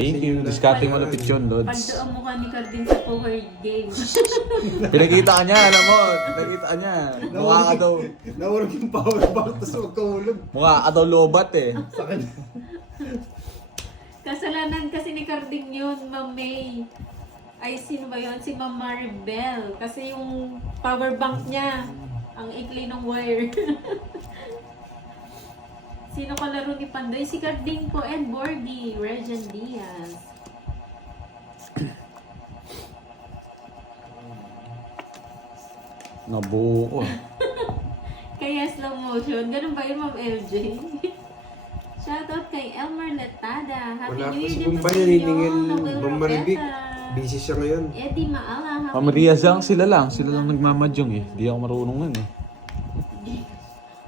Thank you. Diskarte mo malapit yun, Lods. Pagdoon mo kami ka din sa poker game. Pinakita ka niya, alam mo. Pinakita ka niya. Mukha ka daw. Nawurog yung power bank tapos magkahulog. Mukha ka daw lobat eh. Sa akin. Kasalanan kasi ni Carding yun, Ma'am May. Ay, sino ba yun? Si Ma'am Maribel. Kasi yung power bank niya, ang ikli ng wire. Sino kalaro ni Pandoy? Si Carding po and Bordy, Regent Diaz. Nabuo ko. Kaya slow motion. Ganun ba yun, Ma'am LJ? Shoutout kay Elmer Letada. Happy Wala New pa Year si dito Kumpay, sa inyo. naniningil Noel Ma'am Maribik. Ropeta. Busy siya ngayon. Eddie Maala. Happy Pamaria New Year. Zhang, sila lang nagmamadyong eh. Di ako marunong nun eh.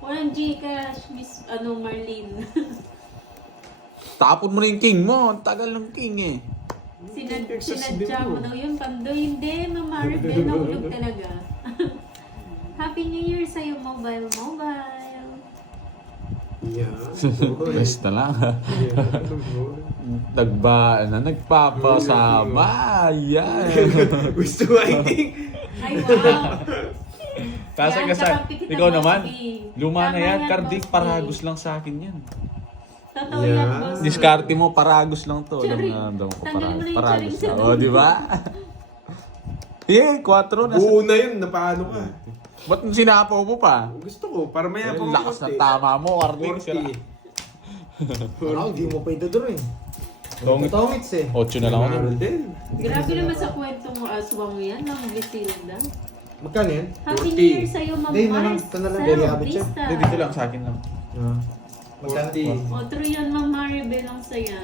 Walang Gcash, Miss Marlene. Tapon mo na yung king mo. Ang tagal ng king eh. Sinadya mo daw yun, Pandoy. Hindi, Ma'am Maribel, nahulog talaga. Happy New Year sa'yo, mobile. Yeah. Basta lang. Nagpapasama. Yan. Gusto ko, I think. Ay, wow. Kasi Yan, kasi, tsaka pikit ikaw na naman, Bosby. luma na Tama yan. yan, Kardik, Bosby. paragos lang sa akin yan. Totoo Yeah. yan, boss. Diskarte mo, paragos lang to. Alam Charing. na daw ko, Tanggalin mo na yung paragos charing sa lang. dulo. O, di ba? Eh, 4 na. Buo na yun, napaano ka. Ba't sinapaw mo pa? Gusto ko, para maya Ang pa lakas ng tama mo, Kardik. 40. Ako, di mo pa itaduro eh. Tongit. Tongits eh. 8 na lang ako. Meron din. Grabe naman sa kwento mo, aswang mo yan, Ma'am Griselda. Magkano yan? Happy 40. New Year sa'yo, Ma'am Hindi, naman, Mars. ito na lang, Sa very habit siya. Vista. Hindi, dito lang, sa akin lang. Magkano? 40. O, true yan, Ma'am Maribel, ang saya.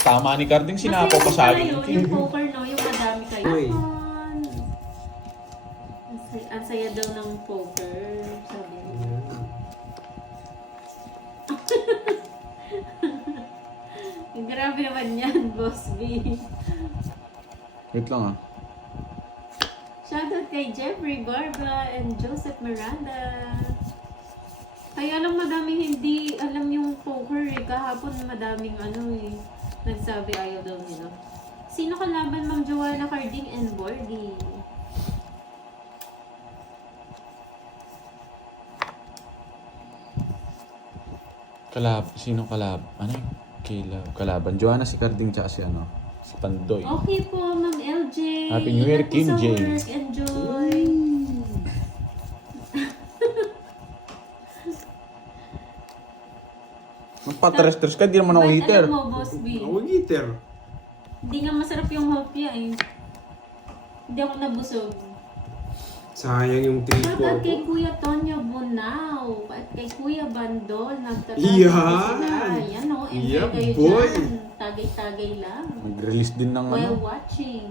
Tama ni Carding, sinapaw pa sa akin. Masaya yung poker, no? Yung madami kayo. Uy. Ang saya daw ng poker, sabi niya. Grabe naman yan, Boss B. Wait lang ah. Shoutout kay Jeffrey Barba and Joseph Miranda. Kaya lang madaming hindi alam yung poker eh. Kahapon madaming nagsabi ayaw daw nila. Sino kalaban, Ma'am Joanna Carding and Bordy? Sino kalab? Ano yung kalaban? Joanna, si Carding, tsaka si si Pandoy. Okay po, Ma'am LJ. Happy New Year, Ingat po King sa James. work. Enjoy. Magpatres-tres ka, di naman ako But heater. alam mo, Boss B, Ako heater. hindi nga masarap yung hopya eh. Hindi ako nabusog. Sayang yung 3 Shoutout ko. kay Kuya Tonyo Bunao at kay Kuya Bandol. Nagtatagay Yan! sila. Yan o, enjoy Yan, kayo boy! dyan. Tagay-tagay lang. Nag-release din ng While watching.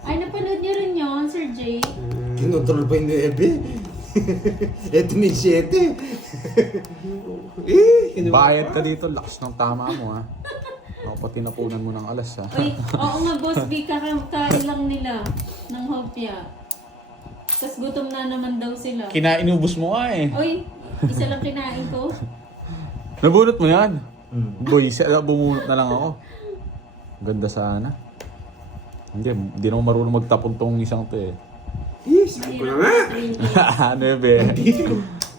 Ay, napanood niyo rin yun, Sir Jay? Kinontrol pa yung 9. Ito na yung 7. Bayad ka dito, lakas ng tama mo ha. Ako pa tinapunan mo ng alas ha. Uy, oo nga, Boss B, kakain lang nila ng hopya. Tapos gutom na naman daw sila. Kinainubos mo nga eh. Uy, isa lang kinain ko. Nabunot mo yan. Boy, bumunot na lang ako. Ganda sana. Hindi naman marunong magtapon tong isang to eh. Yes, sabi ko na nga. Ano yun, be?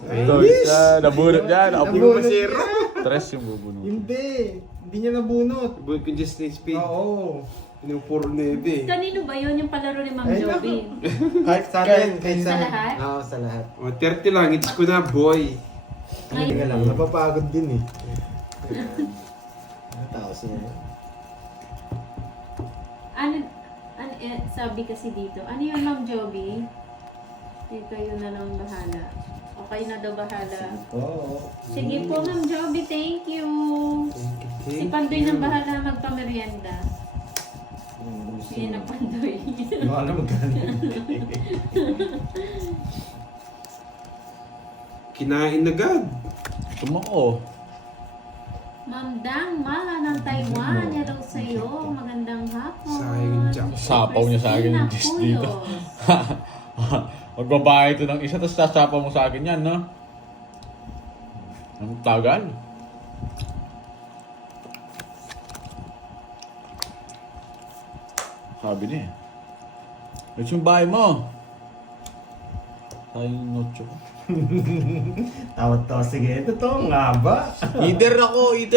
Ito, isa, nabunot yan. Hindi ko masira. Tres yung bubunot. Hindi. Hindi niya nabunot. Boy ko just need speed. Oo. Yung puro nebe. Kanino ba yun yung palaro ni Ma'am Ay, Joby? Kahit sa akin. Kahit Sa lahat? Oo, sa lahat. O, 30 lang. It's ko na, boy. Hindi ka lang. Napapagod din eh. Tao siya. Sabi kasi dito, ano yun, Ma'am Joby? Kayo na lang bahala. Okay na daw bahala. Oo. Sige po, Ma'am Joby, thank you. Si Pandoy nang bahala magpamerienda. Sige na, Pandoy. Mahal na magkano. Kinain agad. Tumako. Ma'am Dang Mala ng Taiwan, hello sa'yo. Magandang hapon. Sayang yung jack. Sapaw niya sa akin yung dish dito. Magbabayad ito ng isa, tapos sasapaw mo sa akin yan, no? Ang tagal. Sabi niya eh. Ito yung bahay mo. Tayo yung notcho ko. Tawad-tawa. Sige, ito to. Nga ba? Either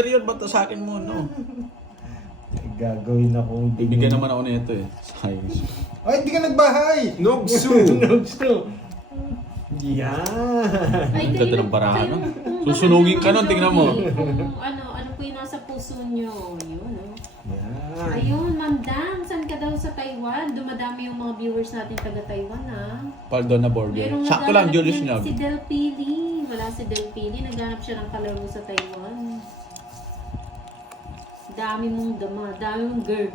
yun. Ba't sa akin mo, no? Gagawin akong Bibigyan naman ako nito eh. Sayang. Ay, hindi ka nagbahay! Nogsu! Nogsu! Yan! Ay, Ang ganda ng barahan, no? Susunugin ka nun, tingnan mo. Kung ano po yung nasa puso nyo. Yun, no? Yan! Ayun, Ma'am Dang, saan ka daw sa Taiwan? Dumadami yung mga viewers natin taga-Taiwan, ha? Paldo na burger. Merong Sakto lang, naghahanap Julius din niya. Si Del Pili. Wala si Del Pili. Naghanap siya ng kalaro sa Taiwan. Dami mong dama. Dami mong girl.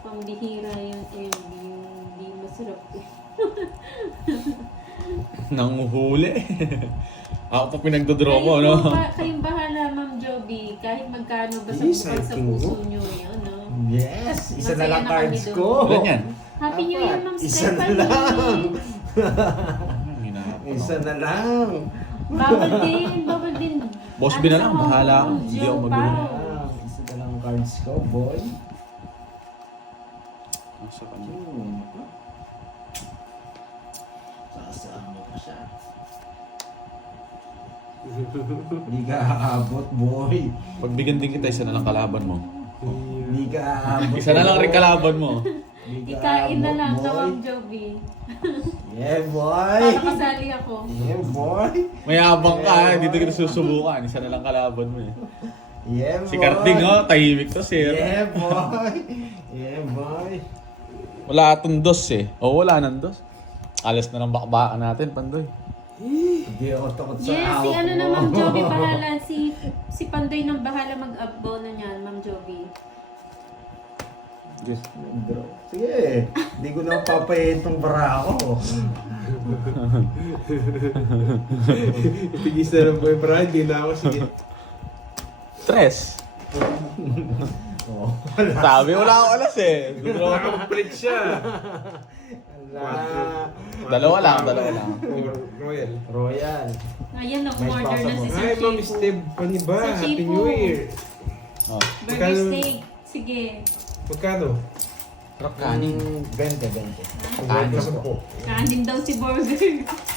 Pambihira yun. Hindi masarap eh. Nanguhuli. Ako pa pinagdodraw mo, no? Kayong bahala, Ma'am Joby. Kahit magkano, basta Yes, bukod sa I think puso so. nyo. Yun, no? Yes! Isa na Masaya lang na kami cards doon. ko! Ilan yan? Happy New Year, Ma'am Isa na Stephanie. lang. Hinahapon Isa ako. na lang! Bawal din. Boss Ano B na sa lang, Hong bahala Kong, ako. Hindi ako Joe magulo. Pao. Isa na lang ang cards ko, boy. Nasa kanya. Sasaan mo pa siya. Hindi ka aabot, boy. Pagbigyan din kita, isa na lang kalaban mo. Hindi ka aabot. Isa na lang rin kalaban mo. Hindi ka Ikain na aabot, lang na, boy. Ma'am Joby. Yeah, boy. Para kasali ako. Yeah, boy. Mayabang ka, dito kita susubukan. Isa na lang kalaban mo eh. Yeah, boy. Si Carding, oh, tahimik to, sir. Yeah, boy. Yeah, boy. Wala atong dos eh. O wala nang dos. Alas na ng bakbakan natin, Pandoy. Hindi ako takot sa Yes, si awak ano mo. na, Ma'am Joby, bahala. Si Pandoy nang bahala mag-upbow na niyan, Ma'am Joby. Yes, bro. Sige, hindi ko na papayin itong bara ko. Tigis na ng boyfriend, di na ako. Sige. Tres. Oh, Sabi, wala akong alas eh. Naka-complete siya. wala. Dalawa lang. Or Royal. Royal. Ngayon, May nag-order na si spasa Sir Hi, Ma'am Chipo. Steve. Pani ba? Sa Happy Chipo. New Year. Oh. Burger Magkano? steak. Sige. Magkano? Sarap Kanin. 20. Kanin. Kanin daw si Burger.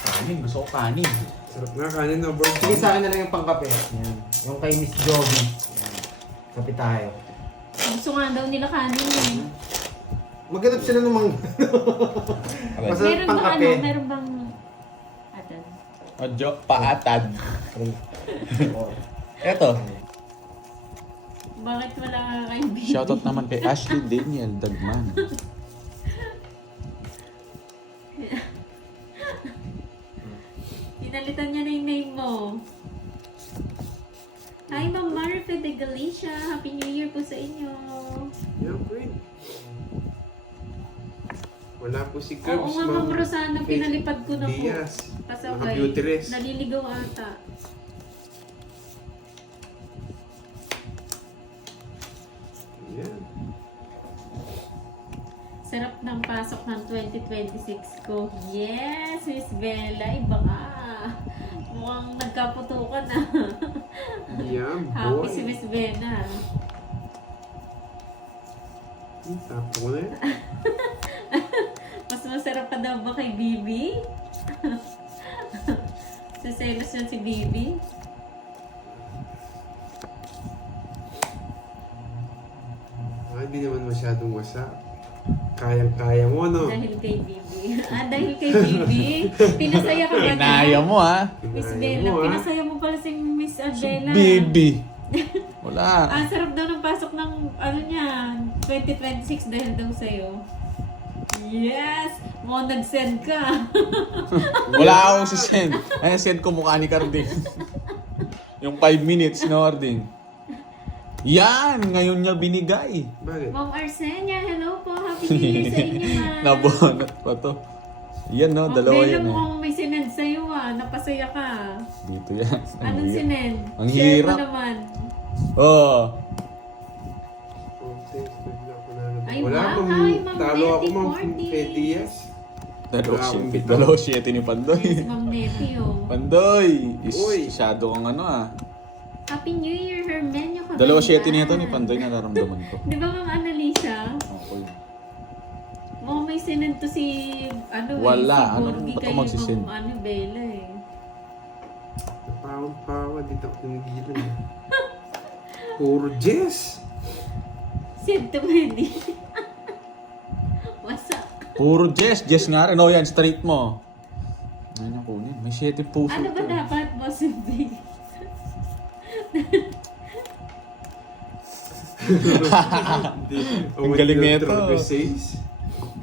Kanin, gusto ko kanin. Sarap nga kanin na bird. Sige, sa akin na lang yung pangkape. Yan. Yung kay Miss Joby. Yan. Kape tayo. Gusto nga daw nila kanin eh. Maghanap sila ng mga... Basta Meron bang pangkape. meron bang... Atan. Odyo, paatad. 3. 4. Eto. Bakit wala ka kayong baby? Shoutout naman kay Ashley Daniel Dagman. Pinalitan niya na yung name mo. Hi, Ma'am Marife de Galicia. Happy New Year po sa inyo. Yeah, great. Wala po si Oo Curbs, nga, Ma'am Rosana, pinalipad ko na po. Diaz. Pasaway. Naka-beauty rest. Naliligaw ata. Yan. Sarap ng pasok ng 2026 ko. Yes, Miss Bella. Iba ka. Mukhang nagkaputukan na. Yan, Happy boy. si Miss Bella. Tapo ko na yan. Mas masarap pa daw ba kay Bibi? Saselos yan si Bibi. Hindi naman masyadong wasa. Kayang-kaya mo, no? Dahil kay Bibi. Dahil kay Bibi. Pinasaya ka ba niya? Inaya mo ha. Miss Kinaya Bella. mo, ah. Pinasaya mo pala si Miss Adela. Baby. Wala. Ang sarap daw ng pasok ng, ano niya, 2026 dahil daw sa'yo. Yes! Mukhang nag-send ka. Wala akong sisend. Ay, send ko mukha ni Carding. Yung 5 minutes na Carding. Yan! Ngayon niya binigay. Bakit? Ma'am Arsenia, hello po. Happy New Year sa inyo, ma'am. Nabonat pa to. Yan no, dalawa Bella, yan eh. mukhang may sinend sa'yo Napasaya ka. Dito yan. Anong sinend? Ang Share mo hirap. naman. Oh. Ay, Wala wow. akong Hi, Ma'am talo ako, Betty Ma'am Forty. Diaz. Dalawa shit ni Pandoy. Yes, Ma'am Nettie, oh. Pandoy! Uy. Masyado kang ano ah. Happy New Year, Hermenio Dalawa 7 nito ni Pandoy nararamdaman ko. Di ba, Ma'am Annalisa? Okay. Mukhang may sinend to si, Wala. si Ano, Borgie ba't kay ako magsisend? Ma'am, Bella eh. Napawag-pawag. Dito ako tinigilan. Puro Jess. Send to Mandy. Wasak. Puro Jess. Jess nga rin. O yan, straight mo. Ano yung kunin? May 7 puso. Ano ba to. dapat, Boss Big? Ang galing nito.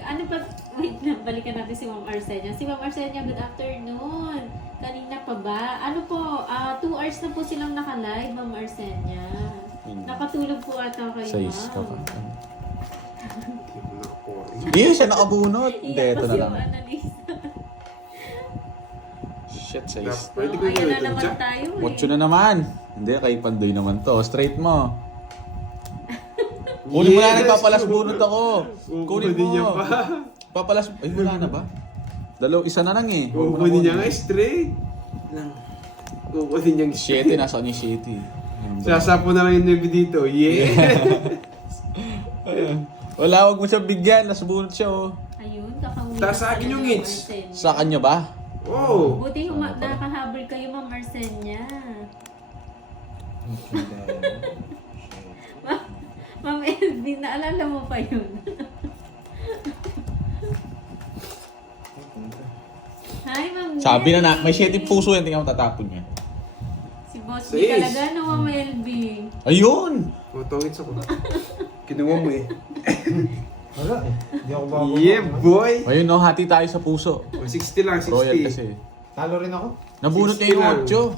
Ano ba? Wait na, balikan natin si Ma'am Arsenia. Si Ma'am Arsenia, good afternoon. Kanina pa ba? Ano po, 2 hours na po silang naka-live, Ma'am Arsenia. Nakatulog po ata kayo, 6 ka pa. Ma'am. Hindi, siya nakabunot. Hindi, Iyak ito pa na si lang. Ma'am Annalisa. Shit, 6. Pwede ko Ayan yun na ito, naman Jack. tayo eh. 8 na naman. Hindi, kay Pandoy naman to. Straight mo. Kunin mo na, nagpapalas bunot ako. Kunin Kunin niya mo. pa. Papalas. Ay, wala na ba? Isa na lang eh. Kukunin niya nga straight. Kukunin niya nga 7, nasaan yung 7? Sasapo na lang yung nebi dito. Yeah! Wala, wag mo siya bigyan. Nasabunot siya oh. Ayun, kakauwi. Taas sa akin yung hits. Sa kanya ba? Oh! Buti nakahabol kayo, Ma'am Arsenia. Ma'am Elvin, naalala mo pa yun? Hi, Ma'am Sabi na Nelly. may 7 puso yan. Tingnan mo tatapon niya. Si Boss B 6. talaga, no, Ma'am Elvin? Ayun! Matongits ako. Kinuha mo eh. Wala eh. Hindi ako bago. Yeah, boy! Ayun no, hati tayo sa puso. 60 lang, 60. Royal kasi. Talo rin ako. Nabunot 60 niya yung lang. 8.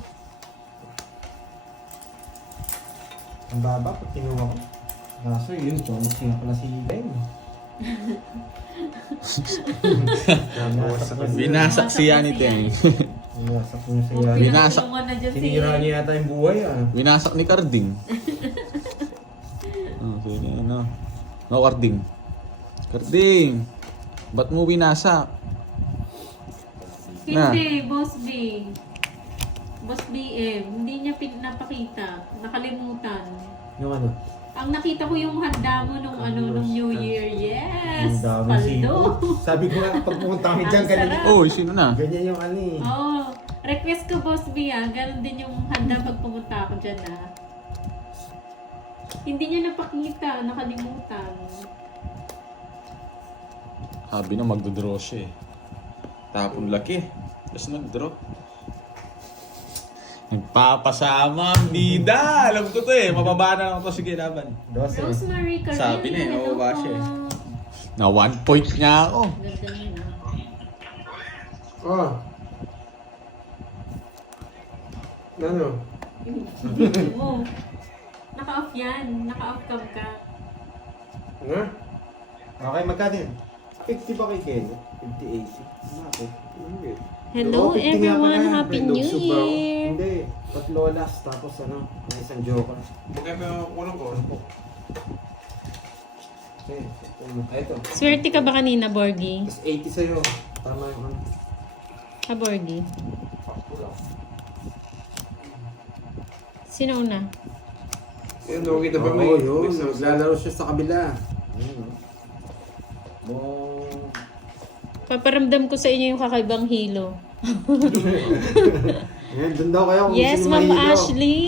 Ang baba pag kinuha ko. Kaso yun, Thomas nga pala si Ben. Nabawasak ka. Binasak si Yanni Teng. Binasak niya si Huwag Yanni. Binasak. pinagtulungan na dyan si... Sinira niya yata yung buhay ah. Binasak ni Carding. Oh, sige, ano. No, Carding. Carding! Ba't mo binasak? Hindi, Boss B. Boss BM, hindi niya napakita. Nakalimutan. Yung ano? Ang nakita ko yung handa mo nung nung New Year. Yes! Ang dami Paldo! Sabi ko nga, pag pumunta kami dyan, Ang kanina. sarap. Oh, sino na? Ganyan yung ano eh. Oh, request ko, Boss B, ah. Ganon din yung handa pag pumunta ako dyan, ah. Hindi niya napakita. Nakalimutan. Sabi na magdodraw siya eh. Tapon laki. Tapos nagdraw. Nagpapasama ang bida! Alam ko to eh. Mababa na lang to. Sige, laban. 12. Rosemary Carmel. Sabi na eh, hello mababa po. siya eh. Na 1 point niya ako. Ganda niya, ah. Oh. Ano? Hindi mo. Naka-off yan. Naka-off cam ka. Ano? Okay, magkano yun? 50 ba kay Ken? 50-80. Bakit? Hindi. Hello Oo, 50 nga everyone. pala. Happy May New lugso ba ako? Year. Hindi. 3 lolas, tapos ano, may isang joker. Magkaya kulang ko. Okay, ito. Swerte ka ba kanina, Borgie? Tapos 80 sa'yo. Tama yung ano. Ha, Borgie? Sino una? Yan, okay na ba may... Oo, yun. may- Naglalaro siya sa kabila. Ayun, oh. Paparamdam ko sa inyo yung kakaibang hilo. Yan, dun daw kayo kung Yes, sino Ma'am mahilo. Ashley!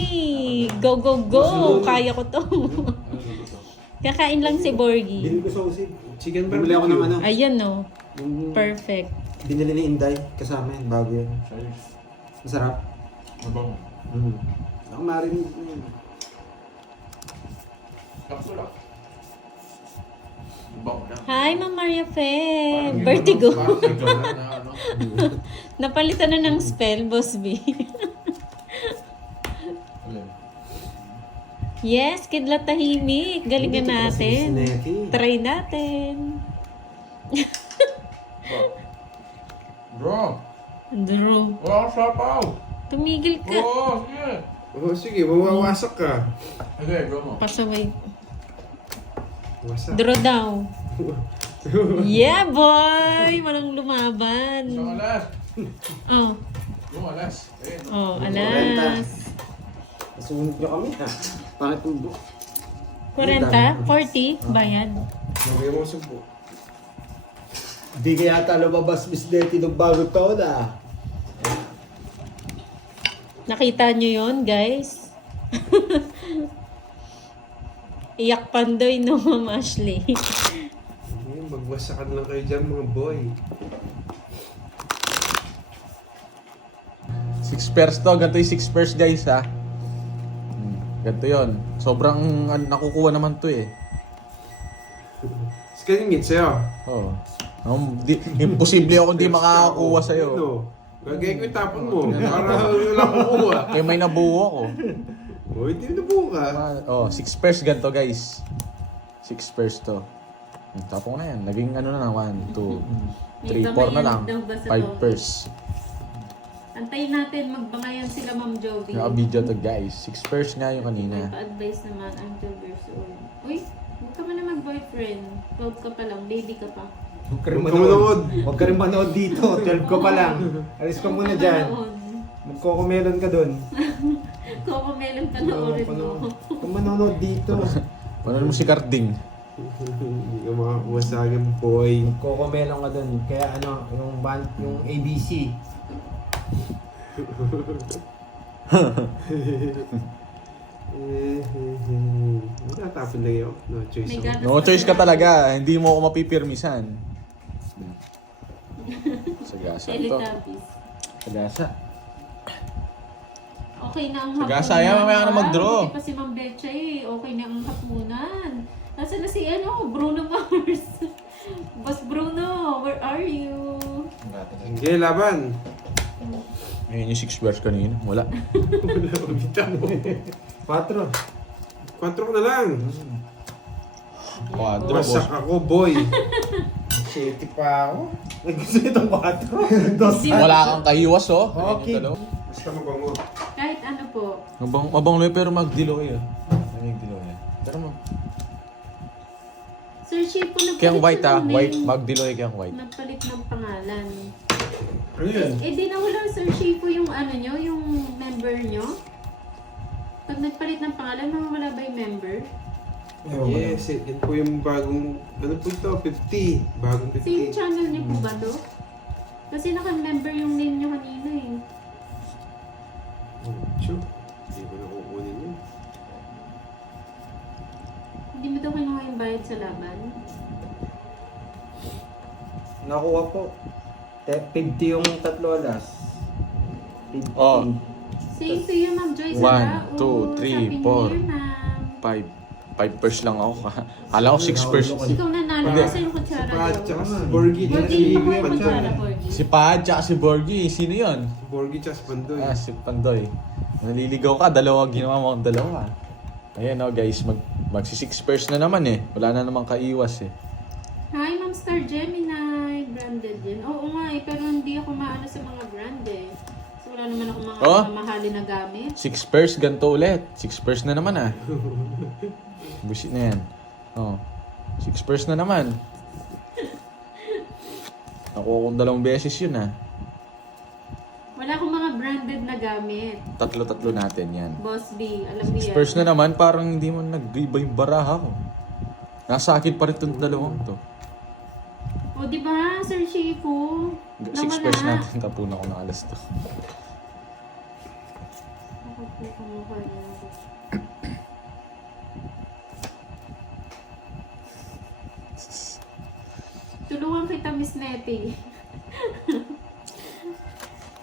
Go, go, go! Kaya ko to. Kakain lang si Borgie. Binili ko sa usig. Chicken Bumili ako ng ano. Ayan, no. Yung Perfect. binili ni Inday. Kasama yan. Bago yan. Masarap. Mabang. Ako marinig na yun. Kapsula. Mabang na. Hi, Ma'am Maria Fe! Vertigo. ano. Napalitan na ng spell, Boss B. Yes, kidlat tahimik. Galingan Hindi, ito kasi si natin. Neti. Try natin. Bro, Drew. wala kang sapaw. Tumigil ka. Oo, sige. Oh, sige, mawawasak ka. Sige, bro mo. Pasaway. Wasak. Draw daw. Yeah, boy! Walang lumaban. alas. Oh, Yung alas. oh, alas. Nasunod nyo kami ha. Bakit po? 40? 40? Bayad. Lagay mo 10. Di kaya yata lumabas Miss Nettie nung bagong taon ah. Nakita nyo yon guys? Iyak pandoy no, Ma'am Ashley. Magwasakan lang kayo dyan mga boy. 6 pairs to. Ganito yung 6 pairs guys ha. Ganito yun. Sobrang nakukuha naman to eh. Scanning it sa'yo. Oo. Imposible ako hindi makakakuha sa'yo. Ano? Gagay ko yung tapon mo. Para wala kukuha. Kaya may nabuo ako. O, hindi na buka. Oh, 6 pairs ganito guys. 6 pairs to. Tapon ko na yan. Naging ano na lang. 1, 2, 3, 4 na lang. 5 pairs. Antayin natin, magbangayan sila Ma'am Joby. Naka-video to guys. 6 pairs nga yung May kanina. pa-advise naman, I'm 12 years old. Uy, huwag ka man na mag-boyfriend. 12 ka pa lang, baby ka pa. Huwag ka rin Huwag ka manood. manood. Huwag ka rin manood dito. 12 ko pa lang. Alis ka muna dyan. Magkokomelon ka dun. Koko melon ka na ulit mo. Kung manonood dito. Panood mo si Carding. Hindi ka makakuha sa akin, boy. Magkokomelon ka dun. Kaya ano, yung band, yung ABC. Natapon lang yun. No choice May ako. gatas No choice ka talaga. Hindi mo ako mapipirmisan. Sagasa to. Teletubbies. Sagasa. Okay na ang Sagasa, hapunan. yan, mamaya ka na mag-draw. Buti pa si Ma'am Betcha eh. Okay na ang hapunan. Nasaan na si Bruno Mars? Boss Bruno, where are you? Okay, laban. Ayun yung 6 pairs kanina. Wala. Wala, pagkita mo. 4. 4 ko na lang. Quadro, Wasak boss. ako, boy. 7 pa ako. Gusto itong 4. Dos. Wala kang kahiwas, oh. Okay. Ayun yung dalawa. Basta mabango. Kahit ano po. Mabang loy pero mag-diloy, ah. Ano yung diloy, ah. Pero mo. Sir Chipo, nagpalit Kayang white, siya ah. ng White. name. Mag-diloy kayang white. Nagpalit ng pangalan. Ano yun? Eh di na wala Sir Chipo yung ano nyo, yung member nyo? Pag nagpalit ng pangalan, mawawala ba yung member? Yes, yan po yung bagong, ano po ito? 50. Bagong 50. Same channel niyo po ba to? Kasi naka-member yung name nyo kanina eh. Sure. Hindi ko na kukunin yun. Hindi mo daw kinuha yung bayad sa laban? Nakuha po. 50 yung 3 alas. 50. Oh. Same to you, Ma'am Joyce. 1, 2, 3, Happy New 4. Year, ma'am. 5 pairs lang ako. Kala ko 6 pairs. Ikaw nanalo Hindi. kasi yung kutsara Si Pat, daw. tsaka si Borgie. Borgie, Si yung mga Pat, kutsara, Borgie. Si Pad, tsaka si Borgie. Sino yun? Si Borgie, tsaka si Pandoy. Ah, si Pandoy. Naliligaw ka. Dalawa. Ginawa mo ang dalawa. Ayan oh guys. Magsi 6 pairs na naman eh. Wala na namang kaiwas eh. Hi, Ma'am Star Gemini. Branded yan. Oo nga eh, pero hindi ako maano sa mga brand eh. So wala naman ako mga Oh? mamahali na gamit. 6 pairs, ganito ulit. 6 pairs na naman ah. Busit na yan. Oh. 6 pairs na naman. Nakuha kong 2 beses yun ah. Wala akong mga branded na gamit. Tatlo natin yan. Boss B, alam mo 6 yan. pairs na naman, parang hindi mo nag-iba yung baraha ko. Nasa akin pa rin itong 2 to. O di ba, Sir Chico? 6 pairs natin, tapunan ko ng alas to. Ako po kumukha niya. Tulungan kita, Miss Nettie.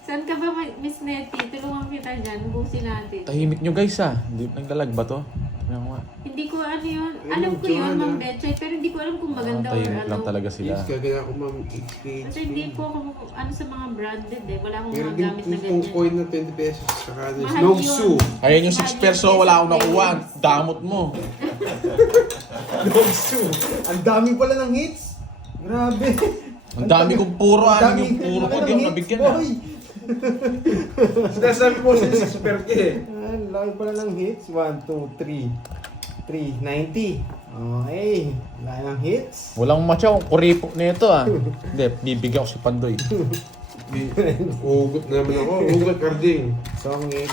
Saan ka ba, Miss Nettie? Tulungan kita dyan. Busin natin. Tahimik nyo guys ah. Hindi naglalag ba to? Tingnan ko nga. Hindi ko ano yun. Ay, Alam ko yun, Joanna. Ma'am Betchay. Pero hindi ko alam kung maganda or Tahimik ano. lang talaga sila. Yes, kagaya ako, ma'am. Kasi hindi po ako ano sa mga branded eh. Wala akong Pero mga din gamit na yung ganyan. coin na 20 pesos. Saka Mahal Nogsu. yun. Ayan yung 6 pairs oh, wala akong nakuha. Damot mo. Dogsu. Ang dami pala ng hits. Grabe. Ang dami kong puro Ang ano dami- yung puro ko. ang Di ako hits, nabigyan ah. boy. Sinasabi mo sa 6 per eh. Ang laki pala ng hits. 1, 2, 3. 390. Okay. Laki ng hits. Walang matyaw. Kuripok na ito ah. Hindi, bibigyan ko si Pandoy. Ugot na naman ako. Ugot, Carding. Songit.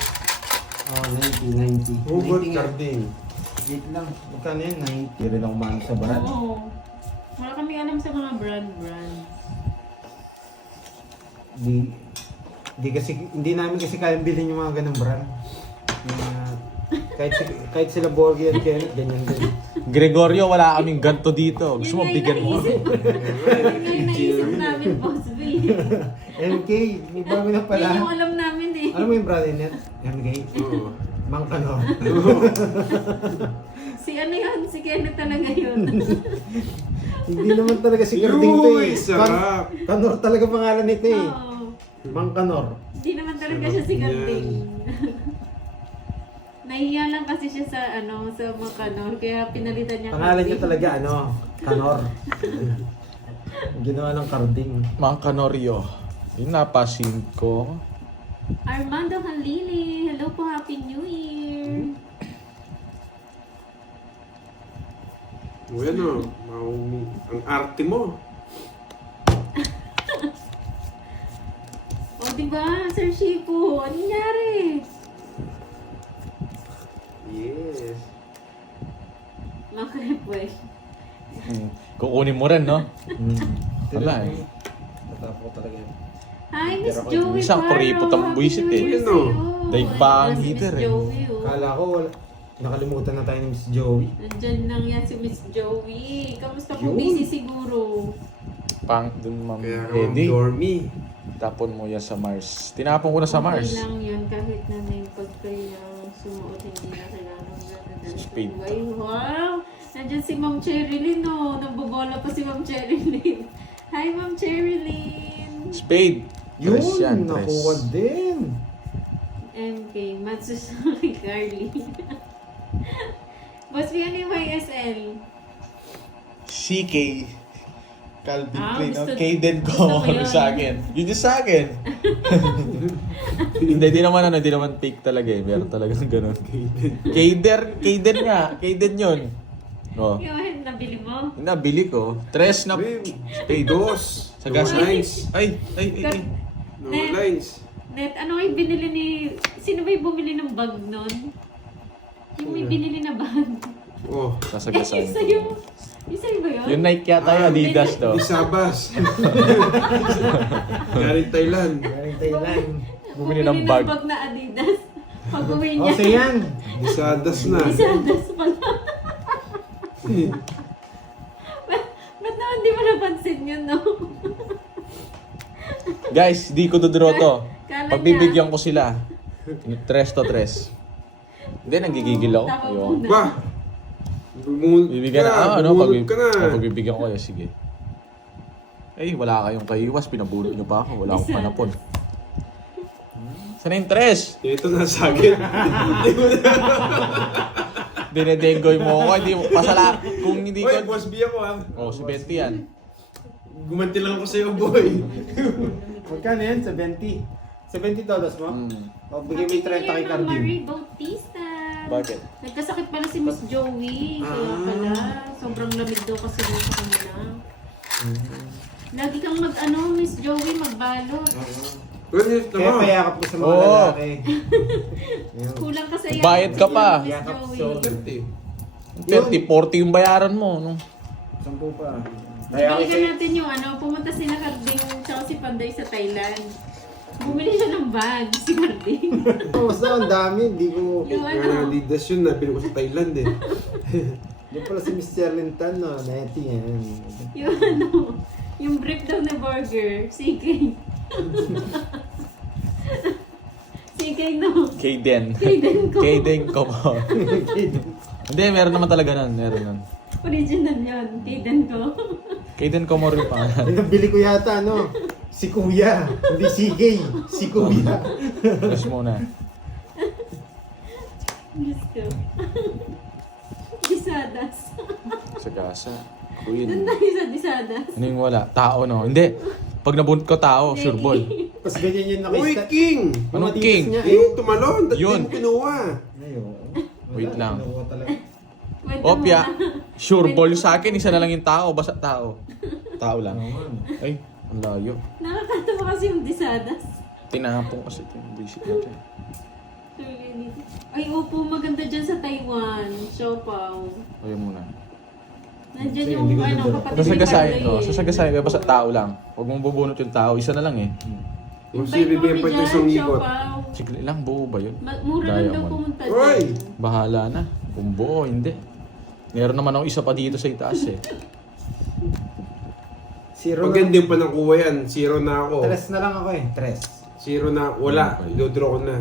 Oh, 90. Hugot 90 nga. carding. Wait lang. Magkano yan? 90 rin ako mahal sa brand. Oo. Wala kami alam sa mga brand. Hindi namin kasi kayang bilhin yung mga ganung brand. Kahit sila Borgie and Kenneth, ganyan din. Gregorio, wala kaming ganto dito. Gusto mo bigyan mo? Yun nga yung naisip namin, Boss B. MK, may bago na pala. Yun yung alam namin eh. Alam mo yung brother net? MK? Oo. Mang Kanor. Si ano yun? Si Kenneth talaga yun. Hindi naman talaga si Carding to eh. Uy, sarap. Kanor talaga pangalan nito eh. Oo. Mang Kanor. Hindi naman talaga siya si Carding. Nahiya lang kasi siya sa sa mga Kanor, kaya pinalitan niya Pangalan niya Carding. talaga Kanor. Ginawa ng Carding. Mga Canorio. Yung napasin ko. Armando Halili, hello po, Happy New Year! Bueno, ang arte mo. O diba, Sir Shifu, ano nangyari? Yes. Maka-request. Kukunin mo rin, no? Wala eh. Natapo ko talaga yun. Hi, Miss Pero ako, Joey isang Barro. kuripot ang Happy buwisit New eh. Year Ano? sa'yo. Daig pa ang Ayan, si heater Miss eh. Joey, oh. Kala ko nakalimutan na tayo ni Miss Joey. Nandyan lang yan si Miss Joey. Kamusta po? Yun. Busy siguro. Pang dun, Ma'am Kaya ka Eddie. dormy. Tapon mo yan sa Mars. Tinapon ko na sa Okay Mars. lang yun kahit na may pagkayang sumuot, hindi na kailangan ng Speed. Ay, wow! Nandyan si Ma'am Cherilyn, oh. Nagbobola pa si Ma'am Cherilyn. Hi, Ma'am Cherilyn! Spade. Yun, Tres yan, tres. nakuha din. MK, Matsusaki Carly. Boss, ano yung YSL? CK. Calvin Ah, Klein. gusto- Kaden ko. gusto mo yun? Sa akin. Yun yung sa akin. Hindi, di naman fake talaga eh. Meron talagang ganun. Kaden nga. Kaden yun. Oh. Yung nabili mo? Nabili ko. Tres na spade. Dos. Sa gas. No lines. Ay. No lines. Net, ano yung binili ni... Sino ba yung bumili ng bag nun? Yung may binili na bag. Oh. Sasagasan. Isa yung... Isa yung ba yun? Yung Nike yata yung Adidas to. Isabas. Galing Thailand. Galing Thailand. Bumili ng bag. na Adidas. Pag-uwi O, niya. so yan. Isadas na. Isadas pala. Ba't naman di mo napansin yun, no? Guys, di ko duduro to. Kala Pagbibigyan ko sila. Tres to tres. Hindi, nanggigigil ako. Tama Ayoko. muna. Ba? Bumulot Bibigyan na, ka. ano, Bumulot ka na. pagbibigyan ko kayo, sige. Eh, wala kayong kaiwas, pinabulot nyo pa ako, wala akong panapon. Sana yung tres? Ito na sa akin. Dinedengoy mo ako, hindi mo, pasala, kung hindi Oy, ko... boss B ako ha. Oh, si Betty yan. Gumanti lang ako sa'yo, boy. Magkano yan? 70. $70 mo? O, bigay mo yung 30 kay Happy New Year, Carding. Marie Bautista. Bakit? Nagkasakit pala si Miss Joey. Kaya pala, sobrang lamig daw kasi dito sa kanila. Lagi kang Miss Joey, magbalot. Ganit Kaya naman. payakap ko sa mga Oo. lalaki. Yan. Kulang kasi yan. Bayad ka pa. Miss Yakap Joey. so. 30. 30, 40 yung bayaran mo. No? 10 pa. Kaya ako Balikan natin yung pumunta sila Carding tsaka si Panday sa Thailand. Bumili siya ng bag, si Carding. basta ang dami. Hindi ko... Yung Kaya Adidas yun, nabili ko sa Thailand eh. Yung pala si Miss Cherlin Tan, no? Neti yan. yung yung breakdown na burger, CK. CK no. Kaden. Kaden ko. Kaden ko po. Hindi, meron naman talaga nun. Meron nun. Original yun, Kaden ko. Kaden ko mo rin pa. Yung nabili ko yata, no? Si Kuya. Hindi si Gay. Si Kuya. Tapos muna. Diyos ko. Disadas. Sa gasa. Doon Queen. tayo sa disadas. Ano yung wala? Tao, no? Hindi. Pag nabunot ko tao, sure ball. Tapos ganyan yung Uy, nakista. King! Anong Adidas king? niya, Yung tumalon, dati Yun. mo kinuha. Ay, oo. Wala, Wait lang. kinuha talaga. Kwento Opya, muna. sure ball sa akin. Isa na lang yung tao. Basta tao. Tao lang. Ay, ang layo. Nakakatawa kasi yung disadas. Tinapong kasi ito yung basic natin. Tuloy dito. Ay, opo, maganda dyan sa Taiwan. Siopaw. Ayun muna. Nandyan Sige, yung hindi ko ano, nandun. kapatid ni Sasagasahin, Carlo oh. eh. Sasagasahin ka basta tao lang. Huwag mong bubunot yung tao. Isa na lang eh. Kung Invite si mo bibigyan kami pa ito dyan, isang ikot. Siopaw. Sikli lang, buo ba yun? Mura lang daw Diamond. pumunta Oy! dyan. Bahala na. Kung buo, hindi. Meron naman ako isa pa dito sa itaas eh. Zero Pag na. hindi pa nakuha yan, 0 na ako. Tres na lang ako eh. Tres. 0 na, wala. Okay. Idodraw ko na.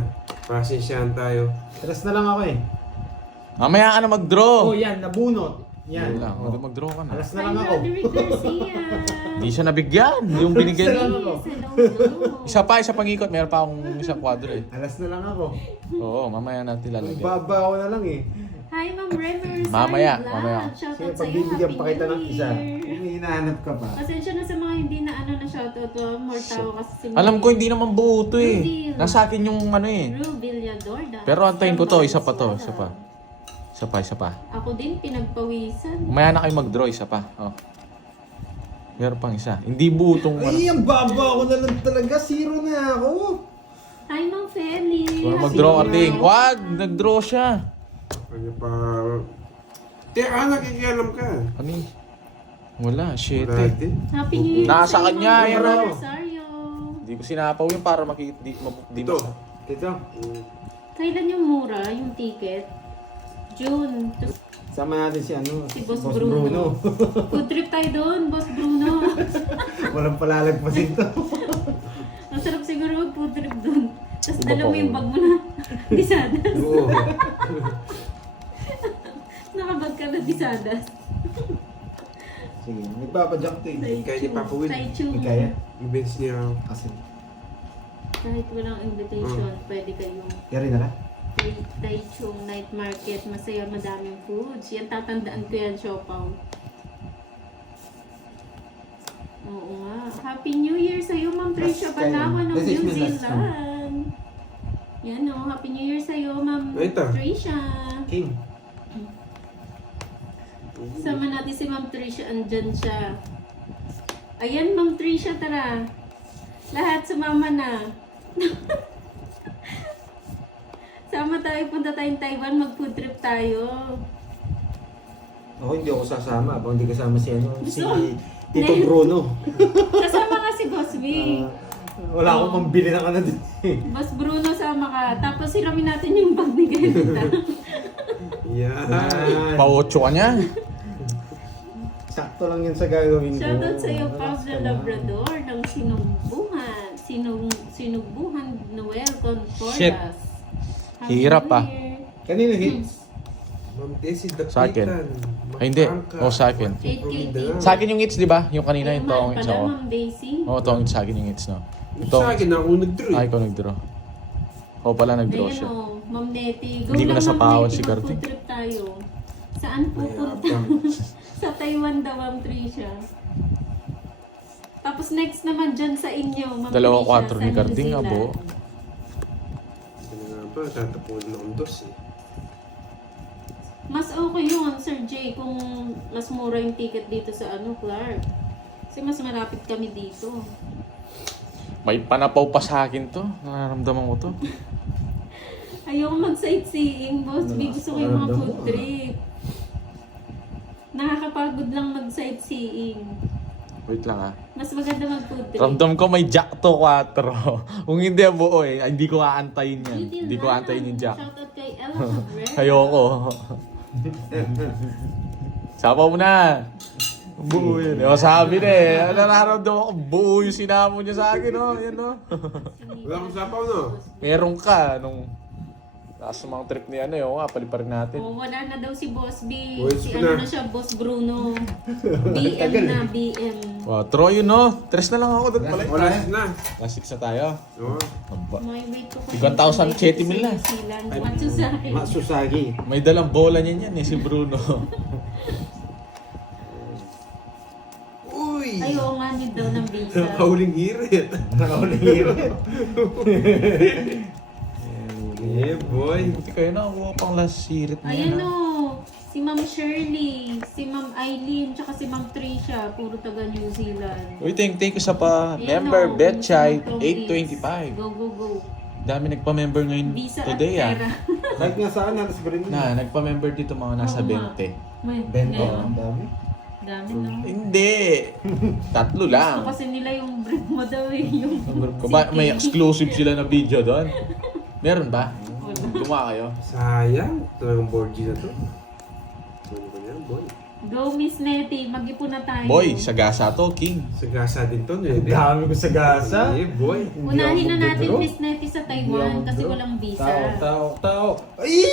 Pasensyahan tayo. Tres na lang ako eh. Mamaya ka na mag-draw. Oh, yan. Nabunot. Yan. Yan lang, Oh. mag-draw ka na. Alas na Hi, lang ako. Roderick Garcia. Hindi siya nabigyan. Yung binigyan Isa niya. lang ako. Hello. Isa pang ikot. Meron pa akong isang kwadro eh. Alas na lang ako. Oo, mamaya natin lalagyan. Magbaba ako na lang eh. Hi, Ma'am Rivers. Mamaya, Hi, Vlad. mamaya. Shoutout Sige, sa'yo. pagbibigyan pa Happy kita ng New isa. Year. Kung may hinahanap ka pa. Pasensya na sa mga hindi na ano na shoutout. More tao kasi si Alam ko hindi naman buo to eh. Hindi. Nasa akin yung ano eh. Drew Villador. Pero antayin ko to, isa pa to, isa pa. Isa pa. Ako din, pinagpawisan. Mamaya na kayo mag-draw, isa pa. Oh. Meron pang isa. Hindi buo tong ano. Ay, ang baba ako na lang talaga. Zero na ako. Hi, Ma'am Feli. Wala mag-draw ka ting. Wag! Nag-draw siya. Ano pa... Teka, nakikialam ka. Ano yun? Wala, shit Wala eh. din. Happy New Year Nasa sa'yo, kanya, Ma'am yan, oh. Rosario. Hindi ko sinapaw yun para makita. Di Ito. Dito. Kailan yung mura, yung ticket? June. Sama natin si ano. Si Boss Bruno. Food trip tayo doon, Boss Bruno. Walang palalagpasin to. Ang sarap siguro mag food trip doon. Tapos Iba dala mo pa yung ako. bag mo na bisadas. Oo. Nakabag ka na bisadas. Sige, nagpapadyak to eh. Kaya niya papawid. Hindi kaya. Events niya. Kasi, Kahit walang invitation, pwede kayong yari na lang. Taichung Night Market. Masaya, madaming foods. Yan, tatandaan ko yan, Siopaw. Oo nga. Happy New Year sa'yo, Ma'am Tricia Balawan ng This is New my last Zealand. Yan o, Happy New Year sa'yo, Ma'am Ito. Tricia. King. Sama natin si Ma'am Tricia, andyan siya. Ayan, Ma'am Tricia, tara. Lahat sumama na. Sama tayo, punta tayong Taiwan, mag-food trip tayo. Ako hindi ako sasama. Ako hindi kasama si ano. Si So, Tito Nel- Bruno. Kasama nga si Boss B. Wala akong mambili ng ano din. Boss Bruno, sama ka. Tapos hiramin natin yung bag ni Greta. Yan. Pa-8 ka niya. Sakto lang yan sa gagawin ko. Shoutout sa'yo, Pablo Relax ka lang. Labrador ng Sinugbuhan. Sinugbuhan Noel Confortas. Shit. Happy Hirap, New ah. Year. Kanino hits? Ma'am Tessie, dapitan. Sa akin. Ay, hindi. O, sa akin. 8KT. Sa akin yung hits, di ba? Yung kanina, yung toong hits pala, ako. Ma'am Daisy. Oo, toong hits sa akin yung hits, no? Sa akin, ako nag-draw. Ay, ikaw nag-draw. O pala nag-draw Ayan siya. o, Ma'am Nettie. Go Hindi ko lang, na sa Ma'am pawad Nettie, si Garty. mag-food trip tayo. Saan pupunta? Sa Taiwan daw, Ma'am Tricia. Tapos next naman dyan sa inyo, Ma'am Dalawa Tricia, 4 ni sa Garty New nga, Zealand. bo. Ano nga ba, tatapuan na akong dos eh. Mas okay yun, Sir Jay, kung mas mura yung ticket dito sa ano, Clark. Kasi mas malapit kami dito. May panapaw pa sa akin to. Nararamdaman ko to. Ayoko mag-sightseeing, boss. Big gusto ko yung mga food trip. Nakakapagod lang mag-sightseeing. Wait lang ah. Mas maganda mag-food trip. Ramdam ko may jack to 4. Kung hindi buo eh, ay, hindi ko aantayin yan. Beauty Hindi ko Lam. aantayin yung jack. Shoutout kay Ella Cabrera. Ayoko. Sabaw mo na. Buo yun. O sabi na eh. Nararamdaman ko, buo yung sinamo niya sa akin. Oh. Yan, oh. Wala akong sapaw, no? Meron ka nung last mga trip ni ano yun. Paliparin natin. Oh, wala na daw si Boss B. Boys Si ko ano na. na siya, Boss Bruno. BM na, BM. Wow, Troy yun no. 3 na lang ako doon pala. Wala na. Last 6 na tayo. Oo. Aba. May wait ko pa. 1,000 chetty mil na. Matsusaki. Matsusagi. May dalang bola niyan yan eh, si Bruno. Uy! Ay, oo nga, need daw ng visa. Nakauling hirit. Nakauling hirit. Yeah, boy. Buti kayo nakakuha pang last sirit na Ayan yan. o, si Ma'am Shirley, si Ma'am Eileen, tsaka si Ma'am Tricia, puro taga New Zealand. Uy, thank you sa pa. Ayan Member o, Betchay, yung 825. Go, go, go. Dami nagpa-member ngayon Visa today at ah. pera. Kahit nga saan, halos green Na, nagpa-member dito mga nasa Oo nga. 20. May, Bento, ngayon, ang dami. dami no. Hindi. Tatlo Gusto lang. kasi nila yung bread mo daw eh. Yung May exclusive sila na video doon. Meron ba? Wala. Gumawa kayo? Sayang. Ito yung board G na to. Ano ba yan, boy? Go Miss Nettie, mag-ipon na tayo. Boy, sagasa to, king. Sagasa din to, Ang hindi? dami ko sa gasa. Yeah, boy. Unahin na natin Hindi ako Miss Nettie sa Hindi Taiwan ako kasi bro. walang visa. Tao. Ay!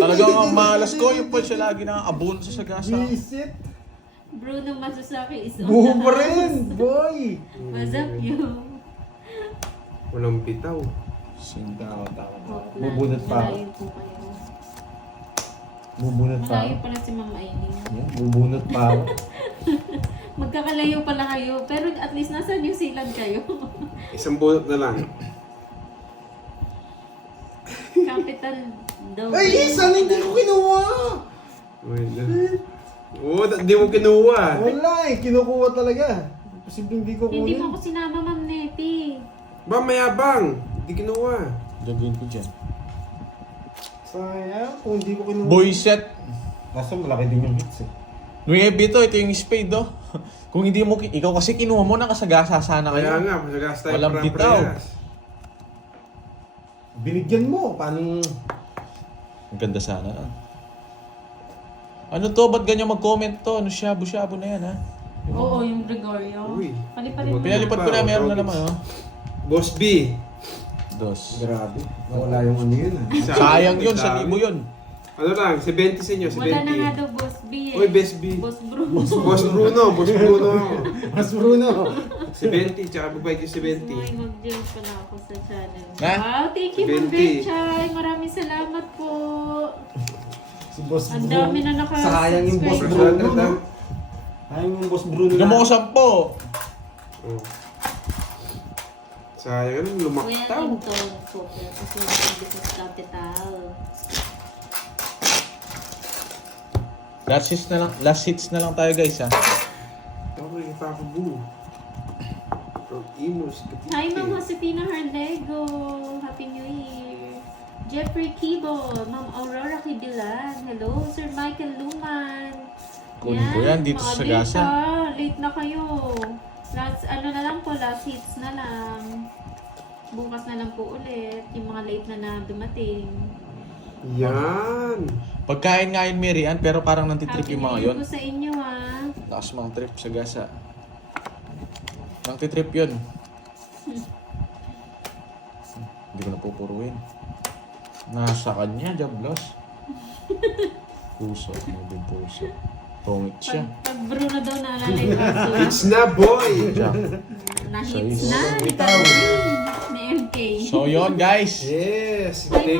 Talagang ang malas ko, yung pa siya lagi nakakabun sa sagasa. Visit! Bruno Masusaki is on Buo the pa house. rin, boy! What's up, yo? Walang bitaw. Tao. Hopla. Bubunot pa ako. Malayo po kayo. Bubunot pa Malayo ako. pala si Ma'am Aileen. Yan, bubunot pa ako. Magkakalayo pala kayo, pero at least nasa New Zealand kayo. Isang bunot na lang. Capital daw. Ay, sana hindi ko kinuha! Wait na. Oo, di mo kinuha. Wala eh, kinukuha talaga. Posibleng hindi ko Hindi mo kunin. ako sinama, Ma'am Nettie. Ba, mayabang. Di kinuha. Gagawin ko dyan. Sayang, kung hindi ko kinuha. Boy set. Kaso malaki din yung hits eh. Nuebe to, ito yung spade oh. Kung hindi mo, ikaw kasi kinuha mo, nakasagasa sana Kaya kayo. nga, masagas tayo Walang para bitaw. parehas. Binigyan mo, paano... Ang ganda sana. Ah. Ano to? Ba't ganyan mag-comment to? Ano shabu-shabu na yan ha? Oo, yung Gregorio. Uy. Paliparin mo. Pinalipat ko na, meron na naman oh. Boss B. Dos. Grabe. Wala yung ano yun ah. Sayang yun, 1,000 yun. Ano lang, 70 sa inyo, 70. Wala na nga daw Boss B eh. Uy, Best B. Boss Bruno. Boss Bruno ako. Mas Bruno. 70, tsaka babayad yung May 70. mag-join pala ako sa channel. Ha? Wow, thank you, Ma'am 20. Betchay. Maraming salamat po. Si Boss Ang Bruno. dami na naka-subscribe. Sayang yung Boss First Bruno. 100 no? ha? Sayang yung Boss Bruno. Tignan mo ko 10. Oh. Sayang, lumaktaw. Wellington Poker. Kasi yung business capital. Last hits na lang tayo guys ha. Sorry, Papa Boo. From Imus, Cavite. Hi, Ma'am Josefina Hardego. Happy New Year. Jeffrey Kibo. Ma'am Aurora Kibilan. Hello, Sir Michael Luman. Kunin ko yan dito mga sa late Sagasa. Late na kayo. Last, ano na lang po, last hits na lang. Bukas na lang po ulit. Yung mga late na dumating. Yan. Pagkain nga yun, Mary Ann, pero parang nantitrip Happy yung New mga Year yun. po sa inyo, ha. Lakas mga trip sa gasa. Nantitrip yun. Hindi ko na pupuruin. Nasa kanya, Jablos. Puso, moving puso. Pungit siya. Pag Bruno daw naalala yung aso. It's na, boy! Siya. Na-hits Size. na. Ni MK. So yun guys. Yes. Ay,